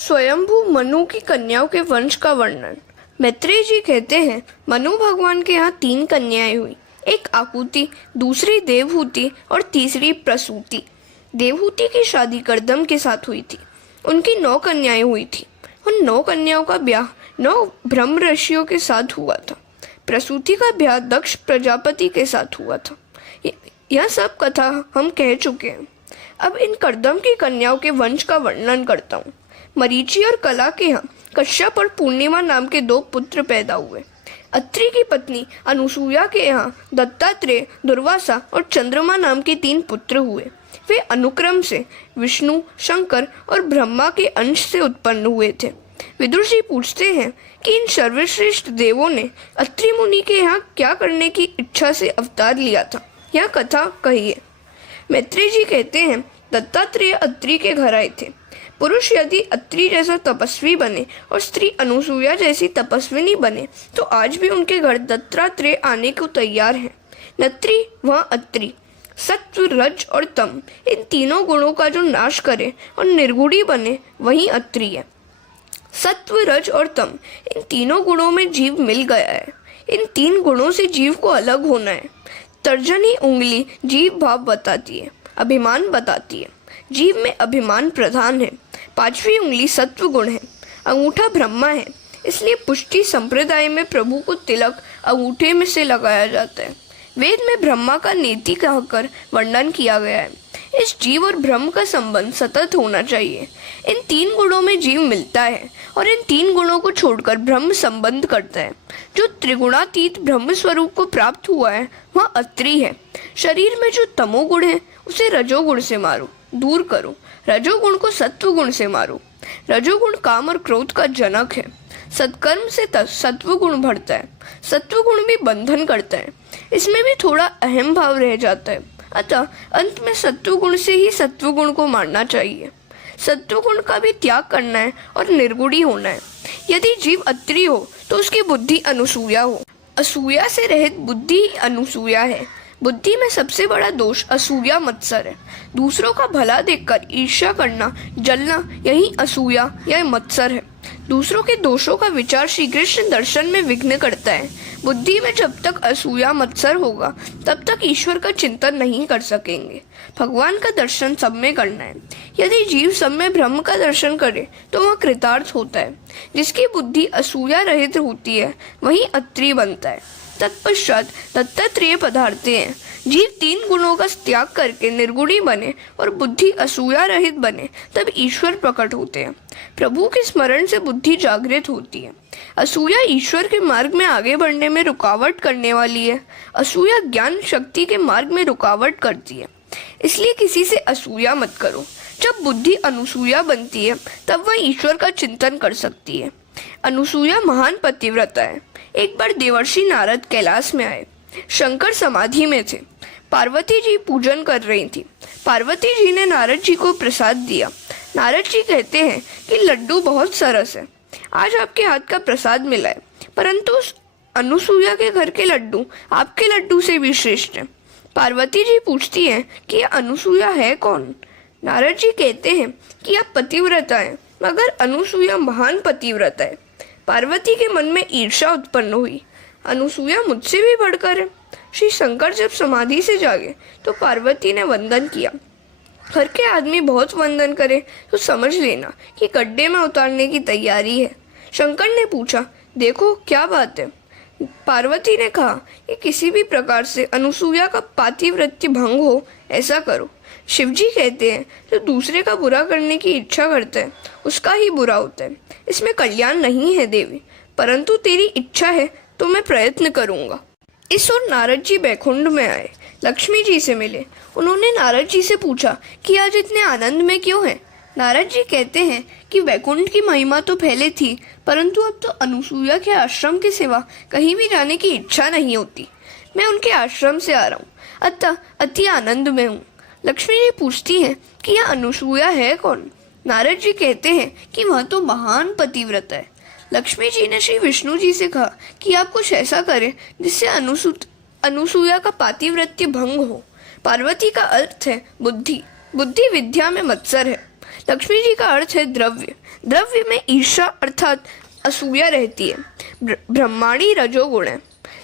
स्वयंभू मनु की कन्याओं के वंश का वर्णन। मैत्रेय जी कहते हैं, मनु भगवान के यहाँ 3 कन्याएं हुई। एक आकुति, दूसरी देवहूति और तीसरी प्रसूति। देवहूति की शादी कर्दम के साथ हुई थी। उनकी 9 कन्याएं हुई थी। उन 9 कन्याओं का ब्याह 9 ब्रह्म ऋषियों के साथ हुआ था। प्रसूति का ब्याह दक्ष प्रजापति के साथ हुआ था। यह सब कथा हम कह चुके हैं। अब इन कर्दम की कन्याओं के वंश का वर्णन करता हूँ। मरीचि और कला के यहाँ कश्यप और पूर्णिमा नाम के 2 पुत्र पैदा हुए। अत्रि की पत्नी अनुसूया के यहाँ दत्तात्रेय, दुर्वासा और चंद्रमा नाम के 3 पुत्र हुए। वे अनुक्रम से विष्णु, शंकर और ब्रह्मा के अंश से उत्पन्न हुए थे। विदुर जी पूछते हैं कि इन सर्वश्रेष्ठ देवों ने अत्रि मुनि के यहाँ क्या करने की इच्छा से अवतार लिया था, यह कथा कहिए। मैत्रेय जी कहते हैं, दत्तात्रेय अत्रि के घर आए थे। पुरुष यदि अत्रि जैसा तपस्वी बने और स्त्री अनुसूया जैसी तपस्विनी बने तो आज भी उनके घर दत्तात्रेय आने को तैयार हैं। नत्रि वह अत्रि, सत्व, रज और तम, इन तीनों गुणों का जो नाश करे और निर्गुणी बने वही अत्रि है। सत्व, रज और तम, इन तीनों गुणों में जीव मिल गया है। इन 3 गुणों से जीव को अलग होना है। तर्जनी उंगली जीव भाव बताती है, अभिमान बताती है। जीव में अभिमान प्रधान है। 5वीं उंगली सत्व गुण है। अंगूठा ब्रह्मा है, इसलिए पुष्टि संप्रदाय में प्रभु को तिलक अंगूठे में से लगाया जाता है। वेद में ब्रह्मा का नेति कहकर वर्णन किया गया है। इस जीव और ब्रह्म का संबंध सतत होना चाहिए। इन 3 गुणों में जीव मिलता है और इन 3 गुणों को छोड़कर ब्रह्म संबंध करता है। जो त्रिगुणातीत ब्रह्म स्वरूप को प्राप्त हुआ है वह अत्रि है। शरीर में जो तमोगुण है उसे रजोगुण से मारो, दूर करो। रजोगुण को सत्वगुण से मारो। रजोगुण काम और क्रोध का जनक है। सत्कर्म से सत्वगुण बढ़ता है। सत्वगुण भी बंधन करता है, इसमें भी थोड़ा अहम भाव रह जाता है। अतः अंत में सत्वगुण से ही सत्वगुण को मारना चाहिए। सत्वगुण का भी त्याग करना है और निर्गुणी होना है। यदि जीव अत्रि हो तो उसकी बुद्धि अनुसूया हो। असूया से रहित बुद्धि अनुसूया है। बुद्धि में सबसे बड़ा दोष असूया मत्सर है। दूसरों का भला देखकर ईर्ष्या करना, जलना, यही असूया या मत्सर है। दूसरों के दोषों का विचार श्री कृष्ण दर्शन में विघ्न करता है। बुद्धि में जब तक असूया मत्सर होगा तब तक ईश्वर का चिंतन नहीं कर सकेंगे। भगवान का दर्शन सब में करना है। यदि जीव सब में ब्रह्म का दर्शन करे तो वह कृतार्थ होता है। जिसकी बुद्धि असूया रहित होती है वही अत्रि बनता है। तत्पश्चात दत्तात्रेय पधारते हैं। जीव 3 गुणों का त्याग करके निर्गुणी बने और बुद्धि असूया रहित बने तब ईश्वर प्रकट होते हैं। प्रभु के स्मरण से बुद्धि जागृत होती है। असूया ईश्वर के मार्ग में आगे बढ़ने में रुकावट करने वाली है। असूया ज्ञान शक्ति के मार्ग में रुकावट करती है। इसलिए किसी से असूया मत करो। जब बुद्धि अनुसूया बनती है तब वह ईश्वर का चिंतन कर सकती है। अनुसूया महान पतिव्रता है। एक बार देवर्षि नारद कैलाश में आए। शंकर समाधि में थे। पार्वती जी पूजन कर रही थी। पार्वती जी ने नारद जी को प्रसाद दिया। नारद जी कहते हैं कि लड्डू बहुत सरस है, आज आपके हाथ का प्रसाद मिला है, परंतु उस अनुसूया के घर के लड्डू आपके लड्डू से भी श्रेष्ठ है। पार्वती जी पूछती हैं कि यह अनुसूया है कौन? नारद जी कहते हैं कि यह पतिव्रता है, मगर अनुसूया महान पतिव्रता है। पार्वती के मन में ईर्ष्या उत्पन्न हुई। अनुसूया मुझसे भी बढ़कर है। श्री शंकर जब समाधि से जागे तो पार्वती ने वंदन किया। घर के आदमी बहुत वंदन करे तो समझ लेना कि गड्ढे में उतारने की तैयारी है। शंकर ने पूछा, देखो क्या बात है? पार्वती ने कहा कि किसी भी प्रकार से अनुसूया का पातिव्रत्य भंग हो ऐसा करो। शिवजी कहते हैं, जो दूसरे का बुरा करने की इच्छा करता है उसका ही बुरा होता है। इसमें कल्याण नहीं है देवी, परंतु तेरी इच्छा है तो मैं प्रयत्न करूंगा। इस ओर नारद जी बैकुंठ में आए। लक्ष्मी जी से मिले। उन्होंने नारद जी से पूछा कि आज इतने आनंद में क्यों हैं? नारद जी कहते हैं कि वैकुंठ की महिमा तो पहले थी, परंतु अब तो अनुसूया के आश्रम के सिवा कहीं भी जाने की इच्छा नहीं होती। मैं उनके आश्रम से आ रहा हूँ, अतः अति आनंद में हूँ। लक्ष्मी जी पूछती हैं कि यह अनुसूया है कौन? नारद जी कहते हैं कि वह तो महान पतिव्रता है। लक्ष्मी जी ने श्री विष्णु जी से कहा कि आप कुछ ऐसा करें जिससे अनुसूया का पातिव्रत्य भंग हो। पार्वती का अर्थ है बुद्धि। बुद्धि विद्या में मत्सर है। लक्ष्मी जी का अर्थ है द्रव्य। द्रव्य में ईर्ष्या अर्थात असूया रहती है। ब्रह्माणी रजोगुण है।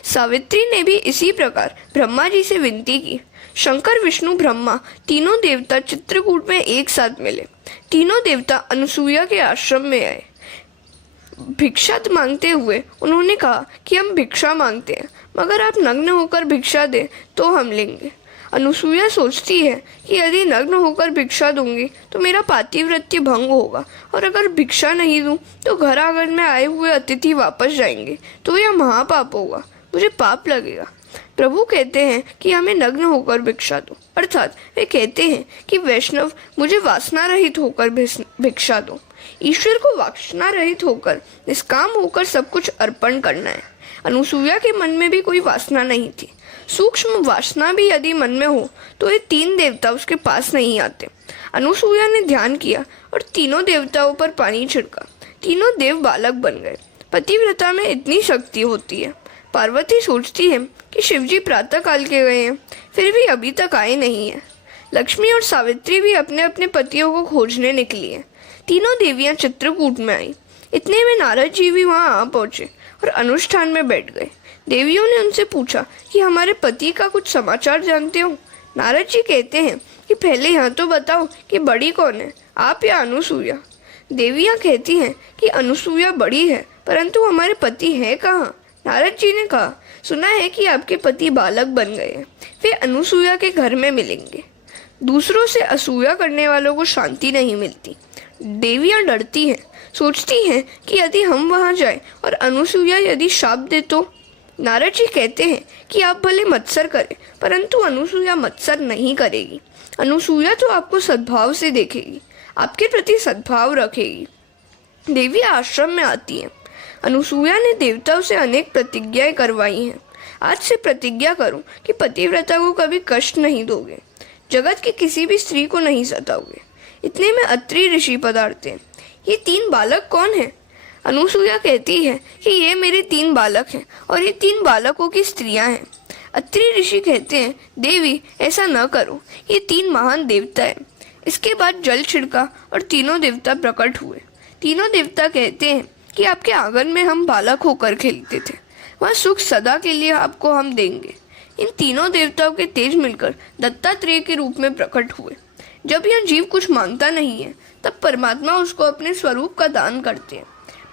सावित्री ने भी इसी प्रकार ब्रह्मा जी से विनती की। शंकर, विष्णु, ब्रह्मा तीनों देवता चित्रकूट में एक साथ मिले। तीनों देवता अनुसूया के आश्रम में आए। भिक्षा मांगते हुए उन्होंने कहा कि हम भिक्षा मांगते हैं, मगर आप नग्न होकर भिक्षा दें तो हम लेंगे। अनुसूया सोचती है कि यदि नग्न होकर भिक्षा दूंगी तो मेरा पातिव्रत्य भंग होगा, और अगर भिक्षा नहीं दूं तो घर आंगन में आए हुए अतिथि वापस जाएंगे तो यह महापाप होगा, मुझे पाप लगेगा। प्रभु कहते हैं कि हमें नग्न होकर भिक्षा दो, अर्थात वे कहते हैं कि वैष्णव मुझे वासना रहित होकर भिक्षा दो। ईश्वर को वासना रहित होकर, निष्काम होकर सब कुछ अर्पण करना है। अनुसूया के मन में भी कोई वासना नहीं थी। सूक्ष्म वासना भी यदि मन में हो तो ये तीन देवता उसके पास नहीं आते। अनुसूया ने ध्यान किया और तीनों देवताओं पर पानी छिड़का। तीनों देव बालक बन गए। पतिव्रता में इतनी शक्ति होती है। पार्वती सोचती है कि शिवजी प्रातः काल के गए हैं, फिर भी अभी तक आए नहीं है। लक्ष्मी और सावित्री भी अपने अपने पतियों को खोजने निकली है। तीनों देवियां चित्रकूट में आई। इतने में नारद जी भी वहां आ पहुंचे और अनुष्ठान में बैठ गए। देवियों ने उनसे पूछा कि हमारे पति का कुछ समाचार जानते हो। नारद जी कहते हैं कि पहले यहाँ तो बताओ कि बड़ी कौन है, आप या अनुसूया। देवियां कहती हैं कि अनुसूया बड़ी है, परंतु हमारे पति हैं कहाँ। नारद जी ने कहा, सुना है कि आपके पति बालक बन गए हैं, वे अनुसूया के घर में मिलेंगे। दूसरों से असूया करने वालों को शांति नहीं मिलती। देवियां डरती हैं, सोचती हैं कि यदि हम वहां जाएं और अनुसूया यदि शाप दे तो। नारद जी कहते हैं कि आप भले मत्सर करें, परंतु अनुसूया मत्सर नहीं करेगी। अनुसूया तो आपको सद्भाव से देखेगी, आपके प्रति सद्भाव रखेगी। देवी आश्रम में आती हैं। अनुसूया ने देवताओं से अनेक प्रतिज्ञाएं करवाई हैं। आज से प्रतिज्ञा करो कि पतिव्रता को कभी कष्ट नहीं दोगे, जगत की किसी भी स्त्री को नहीं सताओगे। इतने में अत्रि ऋषि पधारते हैं। ये तीन बालक कौन हैं? अनुसूया कहती है कि ये मेरे तीन बालक हैं और ये तीन बालकों की स्त्रियां हैं। अत्रि ऋषि कहते हैं, देवी ऐसा न करो, ये तीन महान देवता हैं। इसके बाद जल छिड़का और तीनों देवता प्रकट हुए। तीनों देवता कहते हैं कि आपके आंगन में हम बालक होकर खेलते थे, वह सुख सदा के लिए आपको हम देंगे। इन तीनों देवताओं के तेज मिलकर दत्तात्रेय के रूप में प्रकट हुए। जब यह जीव कुछ मांगता नहीं है तब परमात्मा उसको अपने स्वरूप का दान करते हैं।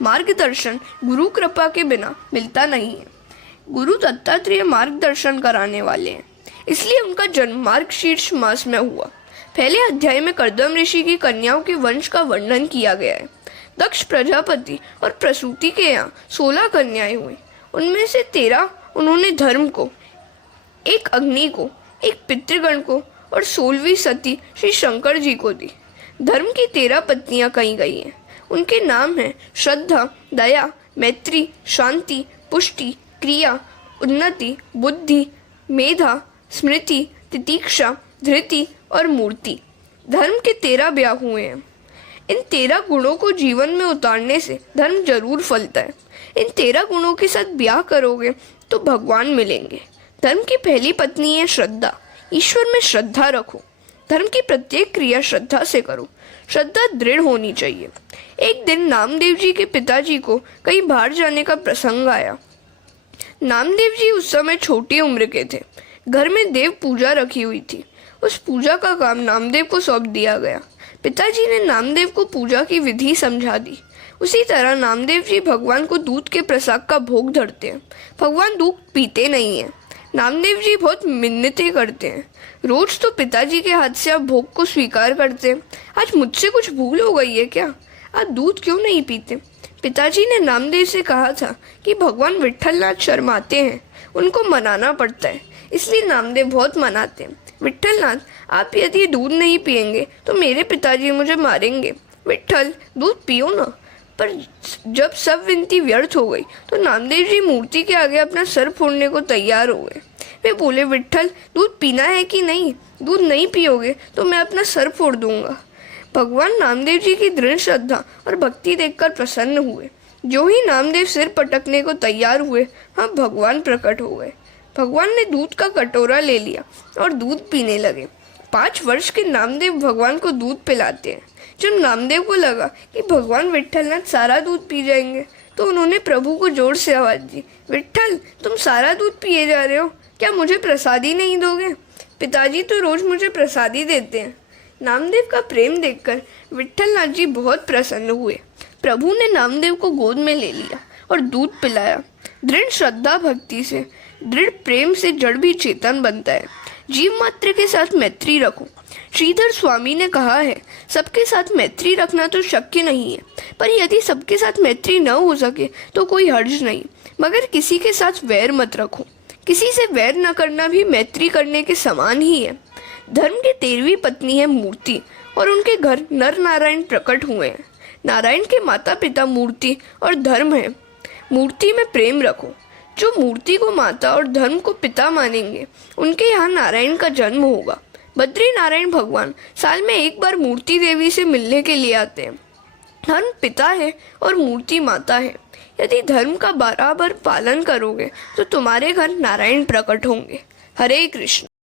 मार्गदर्शन गुरु कृपा के बिना मिलता नहीं है। गुरु दत्तात्रेय मार्गदर्शन कराने वाले हैं, इसलिए उनका जन्म मार्गशीर्ष मास में हुआ। पहले अध्याय में कर्दम ऋषि की कन्याओं के वंश का वर्णन किया गया है। दक्ष प्रजापति और प्रसूति के यहाँ 16 कन्याएं हुई। उनमें से 13 उन्होंने धर्म को, एक अग्नि को, एक पितृगण को और 16वीं सती श्री शंकर जी को दी। धर्म की 13 पत्नियां कही गई हैं। उनके नाम हैं श्रद्धा, दया, मैत्री, शांति, पुष्टि, क्रिया, उन्नति, बुद्धि, मेधा, स्मृति, तितीक्षा, धृति और मूर्ति। धर्म के 13 ब्याह हुए हैं। इन 13 गुणों को जीवन में उतारने से धर्म जरूर फलता है। इन 13 गुणों के साथ ब्याह करोगे तो भगवान मिलेंगे। धर्म की पहली पत्नी है श्रद्धा। ईश्वर में श्रद्धा रखो। धर्म की प्रत्येक क्रिया श्रद्धा से करो। श्रद्धा दृढ़ होनी चाहिए। एक दिन नामदेव जी के पिताजी को कहीं बाहर जाने का प्रसंग आया। नामदेव जी उस समय छोटी उम्र के थे। घर में देव पूजा रखी हुई थी। उस पूजा का काम नामदेव को सौंप दिया गया। पिताजी ने नामदेव को पूजा की विधि समझा दी। उसी तरह नामदेव जी भगवान को दूध के प्रसाद का भोग धरते हैं। भगवान दूध पीते नहीं है। नामदेव जी बहुत मिन्नतें करते हैं। रोज तो पिताजी के हाथ से आप भोग को स्वीकार करते हैं। आज मुझसे कुछ भूल हो गई है क्या? आप दूध क्यों नहीं पीते? पिताजी ने नामदेव से कहा था कि भगवान विट्ठलनाथ शर्माते हैं, उनको मनाना पड़ता है, इसलिए नामदेव बहुत मनाते हैं। विट्ठलनाथ, आप यदि दूध नहीं पिएंगे तो मेरे पिताजी मुझे मारेंगे। विट्ठल, दूध पियो ना। पर जब सब विनती व्यर्थ हो गई तो नामदेव जी मूर्ति के आगे अपना सर फोड़ने को तैयार हो गए। वे बोले, विट्ठल, दूध पीना है कि नहीं? दूध नहीं पियोगे तो मैं अपना सर फोड़ दूंगा। भगवान नामदेव जी की दृढ़ श्रद्धा और भक्ति देखकर प्रसन्न हुए। जो ही नामदेव सिर पटकने को तैयार हुए, हाँ, भगवान प्रकट हो गए। भगवान ने दूध का कटोरा ले लिया और दूध पीने लगे। 5 वर्ष के नामदेव भगवान को दूध पिलाते हैं। जब नामदेव को लगा कि भगवान विट्ठलनाथ सारा दूध पी जाएंगे तो उन्होंने प्रभु को जोर से आवाज़ दी, विट्ठल तुम सारा दूध पिए जा रहे हो, क्या मुझे प्रसादी नहीं दोगे? पिताजी तो रोज़ मुझे प्रसादी देते हैं। नामदेव का प्रेम देखकर विट्ठलनाथ जी बहुत प्रसन्न हुए। प्रभु ने नामदेव को गोद में ले लिया और दूध पिलाया। दृढ़ श्रद्धा भक्ति से, दृढ़ प्रेम से जड़ भी चेतन बनता है। जीव मात्र के साथ मैत्री रखो। श्रीधर स्वामी ने कहा है, सबके साथ मैत्री रखना तो शक्य नहीं है, पर यदि सबके साथ मैत्री न हो सके तो कोई हर्ज नहीं, मगर किसी के साथ वैर मत रखो। किसी से वैर न करना भी मैत्री करने के समान ही है। धर्म की 13वीं पत्नी है मूर्ति और उनके घर नर नारायण प्रकट हुए हैं। नारायण के माता पिता मूर्ति और धर्म है। मूर्ति में प्रेम रखो। जो मूर्ति को माता और धर्म को पिता मानेंगे उनके यहाँ नारायण का जन्म होगा। बद्री नारायण भगवान साल में एक बार मूर्ति देवी से मिलने के लिए आते हैं। धर्म पिता है और मूर्ति माता है। यदि धर्म का बराबर पालन करोगे तो तुम्हारे घर नारायण प्रकट होंगे। हरे कृष्ण।